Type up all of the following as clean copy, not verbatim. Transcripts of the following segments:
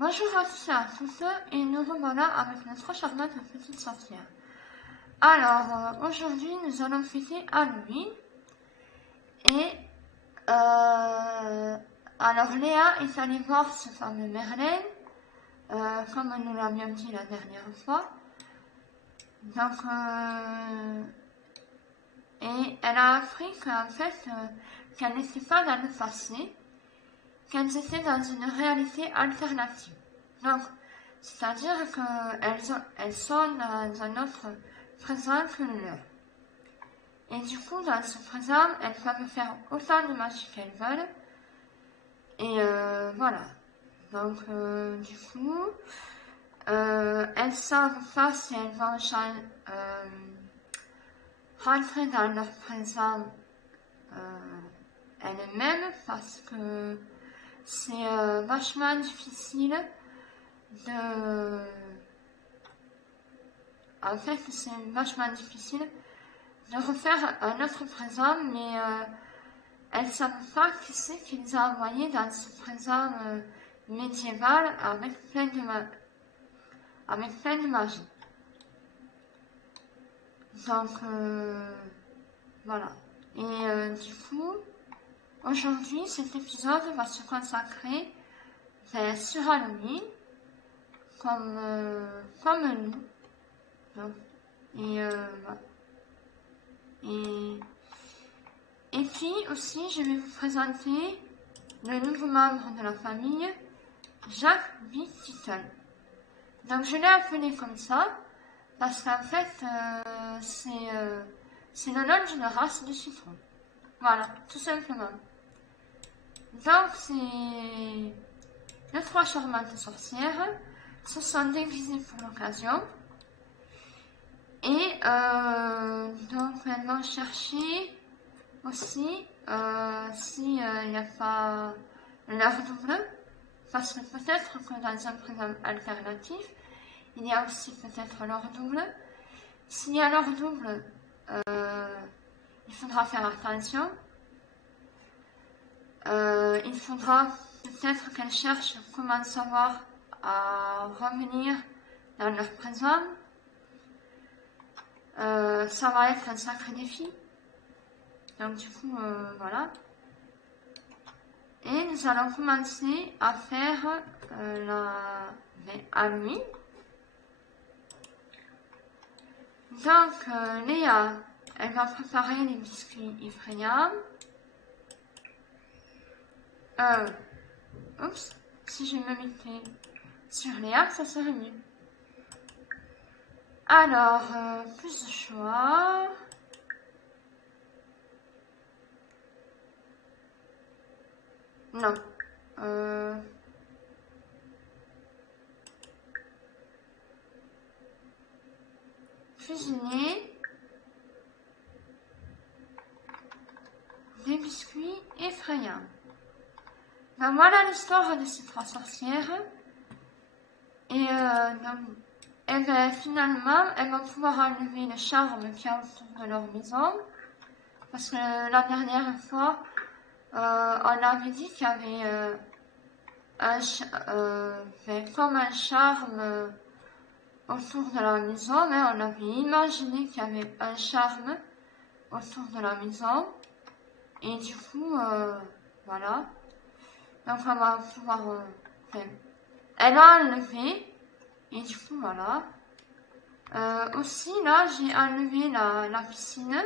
Bonjour à tous et à toutes, et nous revoilà avec notre charmante petite sorcière. Alors, aujourd'hui, nous allons fêter Halloween, et alors Léa est allée voir ce fameux Merlin, comme nous l'avions dit la dernière fois. Donc, et elle a appris qu'en fait, qu'elle n'était pas dans le passé, qu'elles étaient dans une réalité alternative. Donc, c'est-à-dire qu'elles sont dans un autre présent que le leur. Et du coup, dans ce présent, elles peuvent faire autant de magie qu'elles veulent. Et voilà. Donc, du coup, elles savent pas si elles vont rentrer dans leur présent elles-mêmes, parce que c'est vachement difficile en fait, c'est vachement difficile de refaire un autre présent, mais elles ne savent pas qui c'est qui les a envoyés dans ce présent médiéval avec plein de magie. Donc, voilà. Et du coup, aujourd'hui, cet épisode va se consacrer sur Halloween, comme nous. Donc, et puis aussi, je vais vous présenter le nouveau membre de la famille, Jack Beetle. Donc, je l'ai appelé comme ça parce qu'en fait, c'est le nom d'une race de citron. Voilà, tout simplement. Donc, c'est les trois charmantes sorcières se sont déguisées pour l'occasion. Et donc, elles vont chercher aussi s'il n'y a pas leur double, parce que peut-être que dans un présent alternatif, il y a aussi peut-être leur double. S'il y a leur double, il faudra faire attention. Il faudra peut-être qu'elles cherchent comment savoir à revenir dans leur présent. Ça va être un sacré défi. Donc du coup, voilà. Et nous allons commencer à faire Halloween. Donc, Léa, elle va préparer les biscuits effrayants. Oups, si je me mettais sur Léa, ça serait mieux. Alors, plus de choix. Non. Cuisiner des biscuits effrayants. Ben voilà l'histoire de ces trois sorcières. Et ben, finalement, elles vont pouvoir enlever le charme qu'il y a autour de leur maison. Parce que la dernière fois, on avait dit qu'il y avait comme un charme autour de la maison, mais on avait imaginé qu'il y avait un charme autour de la maison. Et du coup, voilà. Donc on va pouvoir... elle a enlevé. Et du coup, voilà. Aussi, là, j'ai enlevé la piscine.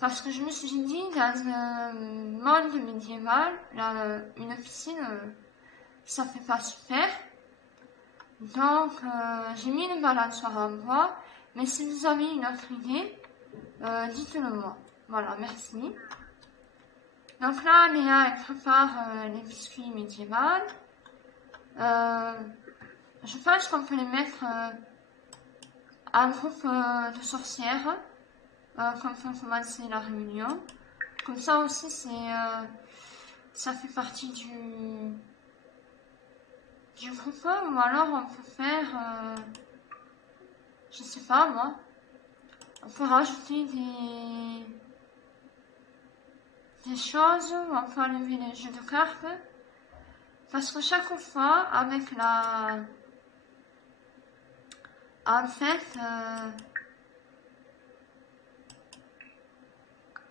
Parce que je me suis dit, dans un monde médiéval, une piscine, ça fait pas super. Donc, j'ai mis une balançoire en bois. Mais si vous avez une autre idée, dites-le moi. Voilà, merci. Donc là, Léa, elle prépare les biscuits médiévaux. Je pense qu'on peut les mettre en groupe de sorcières, comme pour commencer la réunion. Comme ça aussi, ça fait partie du groupe, ou alors on peut faire, je sais pas moi, on peut rajouter des choses, on peut enlever les jeux de cartes. Parce que chaque fois, avec la... En fait,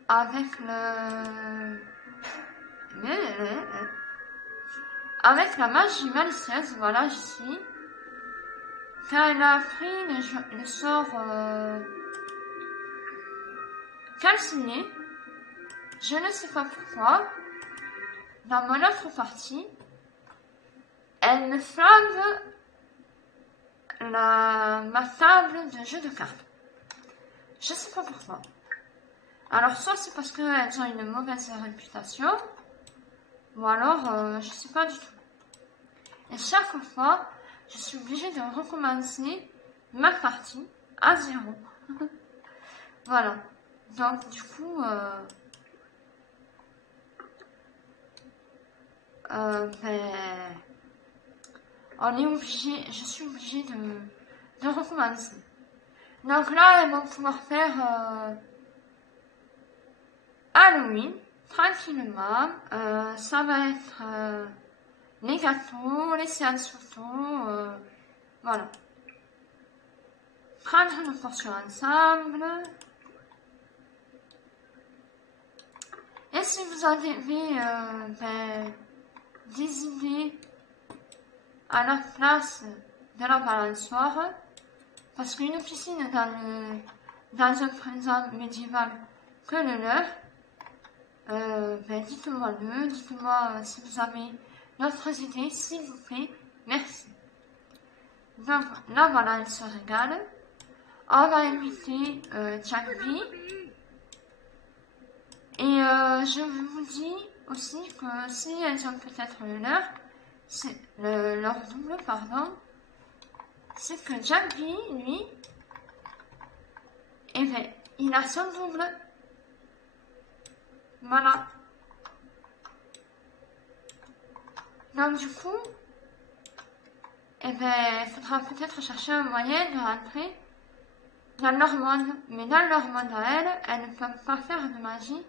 avec le... Avec la magie malicieuse, voilà, j'y suis. Quand elle a pris le sort calciné, je ne sais pas pourquoi, dans mon autre partie, elle me flambe ma table de jeu de cartes. Je sais pas pourquoi. Alors, soit c'est parce qu'elles ont une mauvaise réputation, ou alors, je sais pas du tout. Et chaque fois, je suis obligée de recommencer ma partie à 0. Voilà. Donc, du coup, je suis obligée de recommencer. Donc là, elles vont pouvoir faire Halloween, tranquillement. Ça va être les gâteaux, les séances photos, voilà. Prendre une portion ensemble. Et si vous avez des idées à la place de la balançoire, parce qu'une piscine dans un présent médiéval que le leur, dites-moi-le, dites-moi si vous avez d'autres idées, s'il vous plaît, merci. Donc là voilà, elle se régale. On va inviter Jack B. Et je vous dis aussi que si elles ont peut-être leur double, pardon, c'est que Jack B, lui, eh bien, il a son double. Voilà. Donc du coup, eh bien, il faudra peut-être chercher un moyen de rentrer dans leur monde. Mais dans leur monde à elles ne peuvent pas faire de magie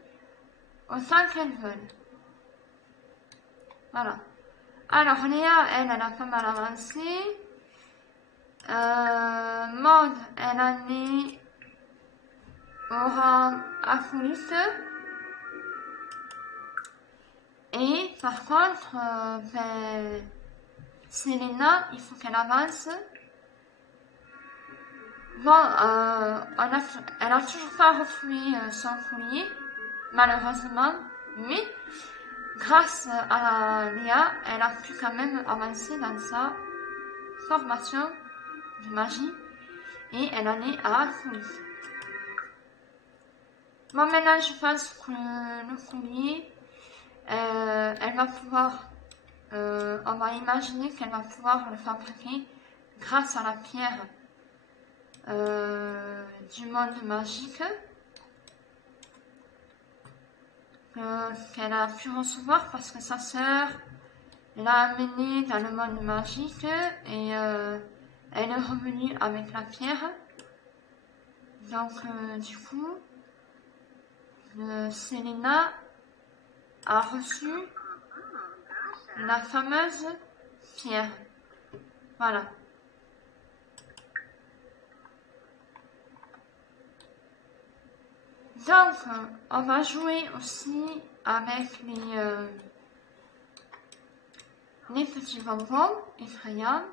autant qu'elles veulent. Voilà. Alors Léa, elle a pas mal avancé. Maud, elle en est au rang acolyte. Et par contre, Selena, il faut qu'elle avance. Bon, elle a toujours pas refouillé son collier, malheureusement, mais grâce à Léa, elle a pu quand même avancer dans sa formation de magie et elle en est à acolyte. Bon, maintenant, je pense que le collier, elle va pouvoir, on va imaginer qu'elle va pouvoir le fabriquer grâce à la pierre du monde magique qu'elle a pu recevoir parce que sa sœur l'a amenée dans le monde magique et elle est revenue avec la pierre. Donc du coup, Selena a reçu la fameuse pierre. Voilà. Donc, on va jouer aussi avec les petits bonbons effrayants.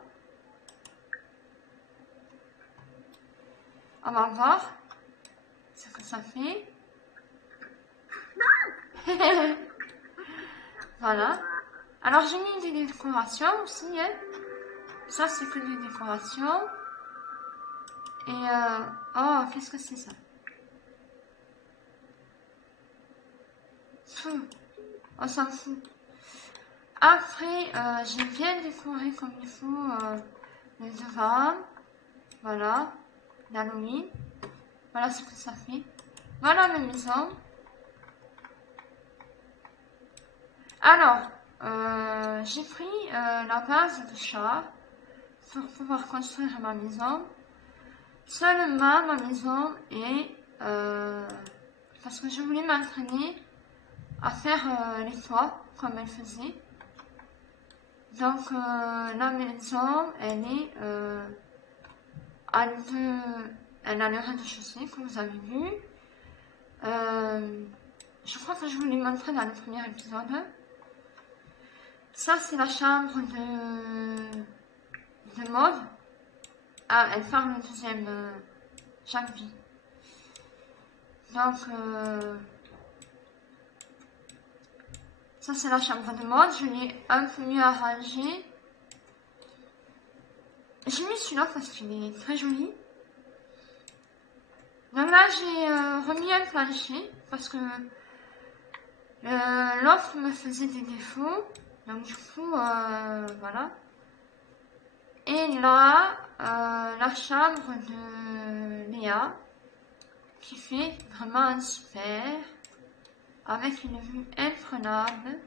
On va voir ce que ça fait. Voilà. Alors, j'ai mis des décorations aussi. Hein. Ça, c'est que des décorations. Et, oh, qu'est-ce que c'est ça? On s'en fout. Après, j'ai bien décoré comme il faut le devant. Voilà. D'Halloween. Voilà ce que ça fait. Voilà ma maison. Alors, j'ai pris la base de char pour pouvoir construire ma maison. Seulement, ma maison est... parce que je voulais m'entraîner à faire les toits comme elle faisait. Donc, la maison, elle est elle a le rez-de-chaussée, comme vous avez vu. Je crois que je vous l'ai montré dans le premier épisode. Ça, c'est la chambre de Maud. Ah, elle parle le deuxième Jacques-Vie. Donc, ça, c'est la chambre de Maud. Je l'ai un peu mieux arrangée. J'ai mis celui-là parce qu'il est très joli. Donc là, j'ai remis un plancher parce que l'autre me faisait des défauts. Donc du coup, voilà. Et là, la chambre de Léa, qui fait vraiment un super, avec une vue imprenable.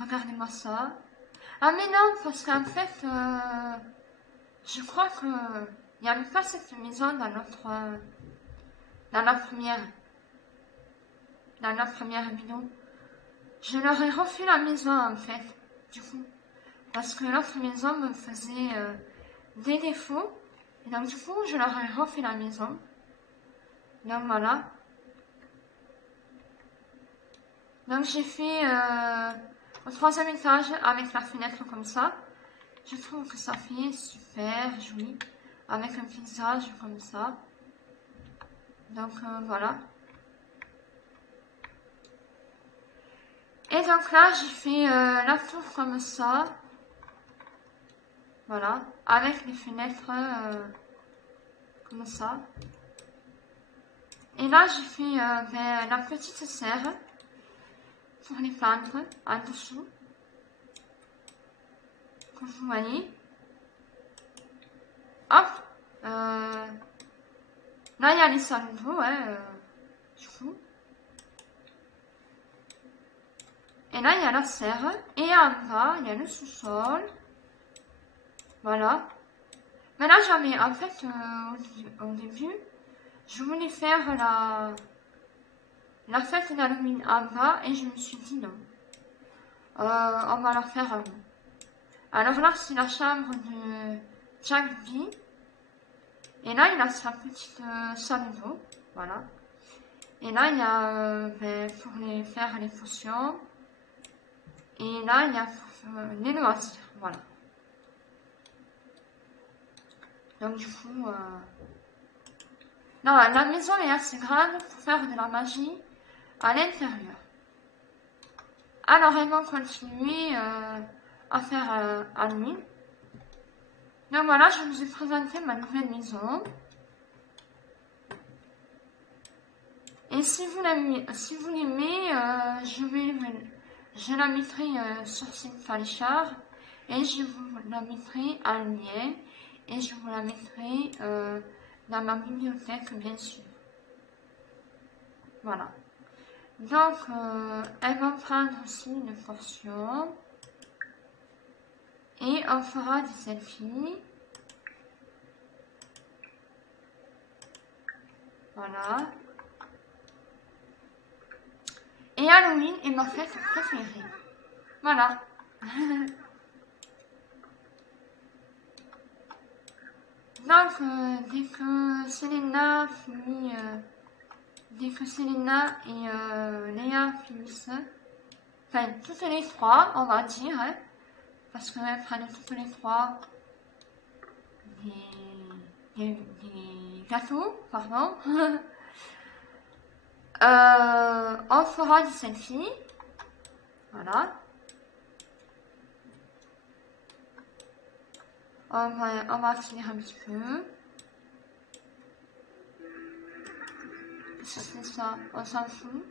Regardez-moi ça. Ah mais non, parce qu'en fait, je crois que il n'y avait pas cette maison dans la première vidéo. Je leur ai refait la maison en fait, du coup. Parce que l'autre maison me faisait des défauts. Et donc du coup, je leur ai refait la maison. Donc voilà. Donc j'ai fait au 3e étage avec la fenêtre comme ça. Je trouve que ça fait super joli. Avec un paysage comme ça. Donc voilà. Et donc là, j'ai fait la tour comme ça. Voilà. Avec les fenêtres comme ça. Et là, j'ai fait la petite serre pour les peindre en dessous. Comme vous voyez. Hop. Là, il y a les salles d'eau, du coup. Et là, il y a la serre. Et en bas, il y a le sous-sol. Voilà. Mais là, j'avais, en fait, au début, je voulais faire la fête d'Halloween en bas et je me suis dit non. On va la faire en haut. Alors là, c'est la chambre de Jacques-Vie. Et là, il a sa petite salle d'eau. Voilà. Et là, il y a pour faire les potions. Et là, il y a pour les loisirs. Voilà. Donc du coup, non, la maison est assez grande pour faire de la magie à l'intérieur. Alors, elles vont continuer à faire Halloween. Donc voilà, je vous ai présenté ma nouvelle maison. Et si vous l'aimez, je la mettrai sur cette Falchar et je vous la mettrai en lien et je vous la mettrai dans ma bibliothèque, bien sûr. Voilà. Donc, elles vont prendre aussi une portion et on fera des selfies. Voilà. Et Halloween est ma fête préférée. Voilà. Donc, dès que Selena et Léa finissent, enfin, toutes les trois, on va dire, hein, parce qu'elles prennent toutes les trois des gâteaux, pardon. On fera des selfies. Voilà. On va accélérer un petit peu. C'est ça, on s'en fout.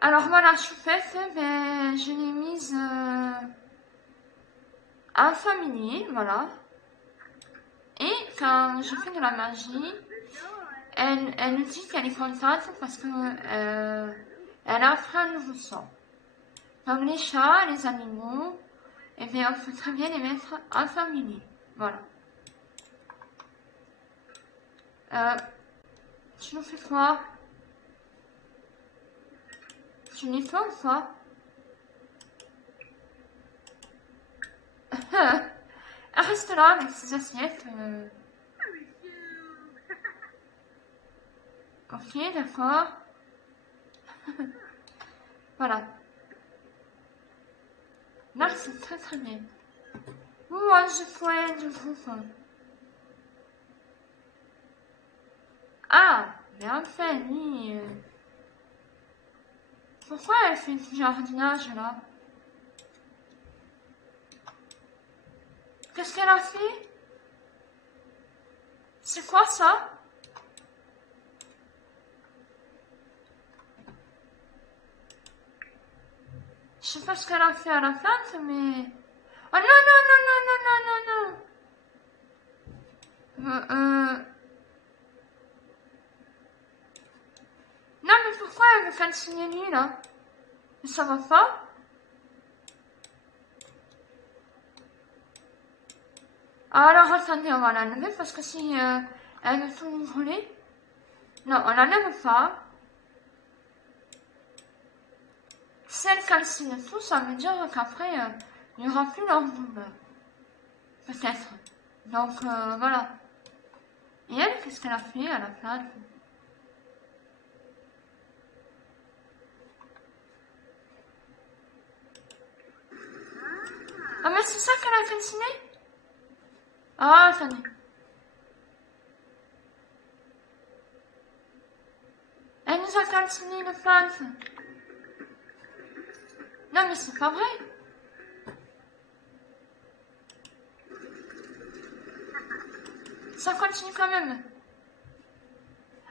Alors moi la choupette, je l'ai mise en familier, voilà. Et quand je fais de la magie, elle me dit qu'elle est contente parce que elle a appris un nouveau son. Donc les chats, les animaux, on peut très bien les mettre en familier. Voilà. Tu nous fais quoi? Tu nettoies ou quoi? Reste là avec ces assiettes. Ok, d'accord. Voilà. Là, c'est très très bien. Moi, je fais du groupe. Ah, bien fait, oui. Pourquoi elle fait du jardinage là? Qu'est-ce qu'elle a fait? C'est quoi ça? Je sais pas ce qu'elle a fait à la plante, mais... Oh non, non, non, non, non, non, non, non. Non, mais pourquoi elle me fait signer lui, là? Ça va pas? Alors, attendez, on va l'enlever, parce que si elle veut tout nous brûler... Non, on l'enlève pas. Si elle calcine tout, ça veut dire qu'après, il n'y aura plus leur double. Peut-être. Donc, voilà. Et elle, qu'est-ce qu'elle a fait à la plante? Ah, mais c'est ça qu'elle a calciné? Ah, attendez. Elle nous a calciné une plante. Non, mais c'est pas vrai. Ça continue quand même.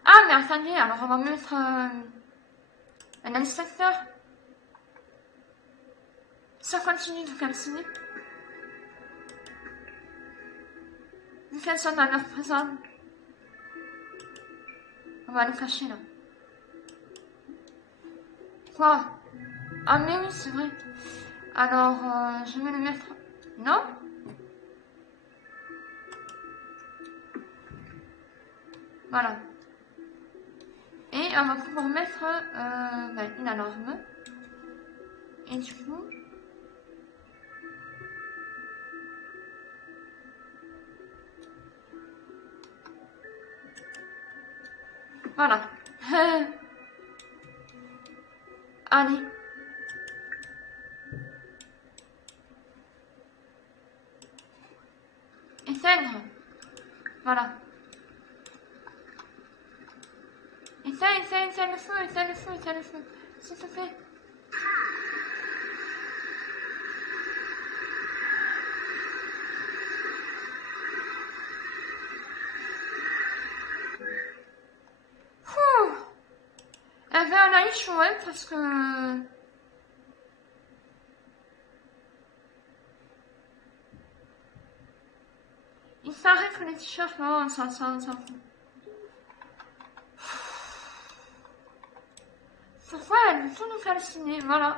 Ah, mais attendez, alors on va mettre un inspecteur. Ça continue de calciner. Vu qu'elles sont dans leur présence. On va les cacher là. Quoi? Ah, mais oui, c'est vrai. Alors, je vais le mettre. Non? Voilà. Et on va pouvoir mettre une alarme. Et du coup... Voilà. Allez. Éteindre. Voilà. Éteins le feu, éteins le feu, éteins le feu. S'il te plaît. Ouh. Eh ben, on a échoué parce que... Il paraît que les t-shirts, non, ça fout. Pourquoi elle veut tout nous calciner? Voilà.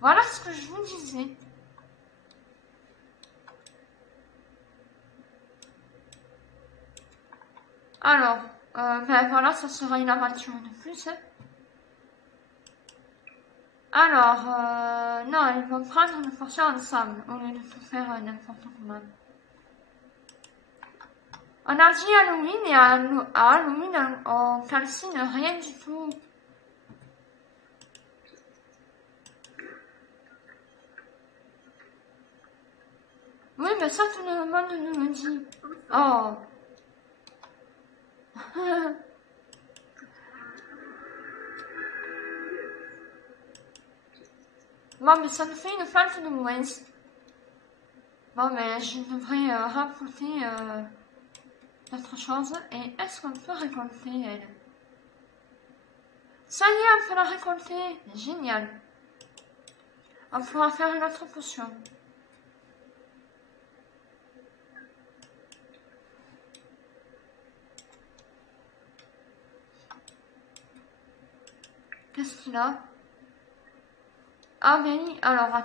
Voilà ce que je vous disais. Alors, ben voilà, ça sera une aventure de plus. Hein. Alors, non, ils vont prendre une potion ensemble au lieu de tout faire n'importe comment. On a dit Halloween et à Halloween, on calcine rien du tout. Oui, mais ça, tout le monde nous le dit. Oh. Bon, mais ça nous fait une plante de moins. Bon, mais je devrais rapporter d'autres choses. Et est-ce qu'on peut récolter, elle? Ça y est, on peut la récolter. Génial. On pourra faire une autre potion. Qu'est-ce qu'il a? Ah, mais oui, alors...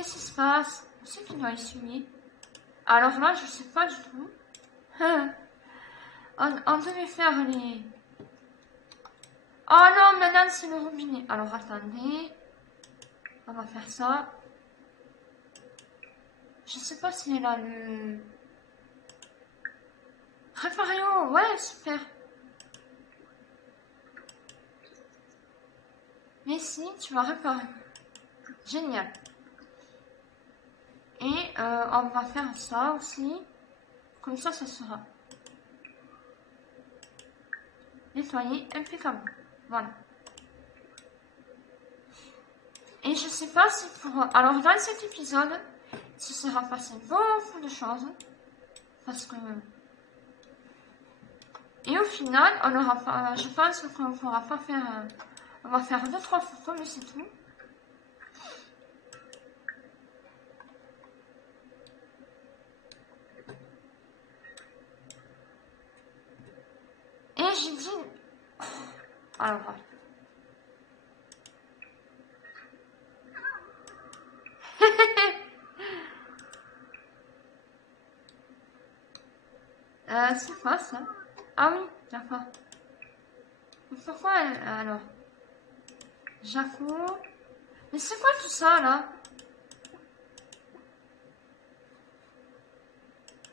Qu'est-ce qui se passe? C'est qui doit essuyer. Alors là, je sais pas du tout. On devait faire les... Oh non, maintenant c'est le robinet. Alors attendez. On va faire ça. Je sais pas s'il est là le... Réparéo, ouais, super. Mais si, tu vas réparer. Génial. Et on va faire ça aussi. Comme ça sera nettoyé impeccable. Voilà. Et je sais pas si pour... Alors dans cet épisode, ce sera passé beaucoup de choses. Parce que... Et au final, on aura pas... Je pense qu'on ne pourra pas faire... On va faire 2-3 photos, mais c'est tout. Et j'ai dit... Alors, c'est quoi ça? Ah oui, d'accord. Pourquoi alors? Jaco. Mais c'est quoi tout ça là?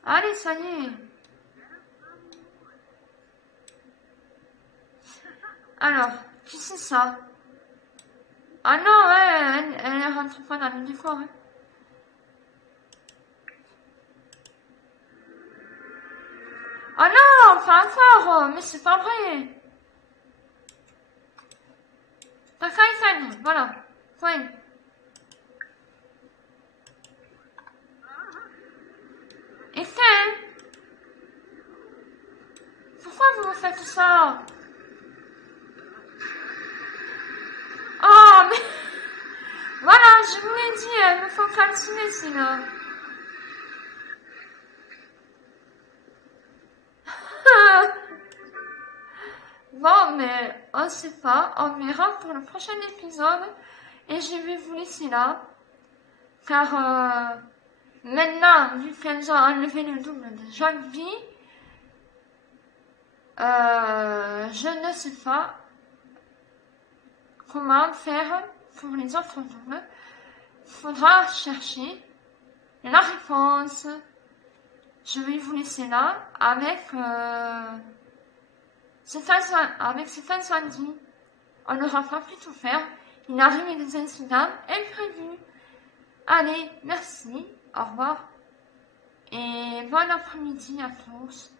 Allez, ça y est. Alors, qui c'est ça? Ah non, ouais, elle rentre pas dans le décor. Hein. Ah non, pas encore, mais c'est pas vrai. Takaitan, voilà. Point. Et c'est... Pourquoi vous me faites ça? Oh, mais... Voilà, je vous l'ai dit, il me faut calciner sinon. Bon, mais on sait pas, on verra pour le prochain épisode. Et je vais vous laisser là. Car maintenant, vu qu'elles ont enlevé le double de Jolie, je ne sais pas comment faire pour les autres doubles. Faudra chercher la réponse. Je vais vous laisser là avec cet incendie. On n'aura pas pu tout faire. Il arrive des incidents imprévus. Allez, merci, au revoir et bon après-midi à tous.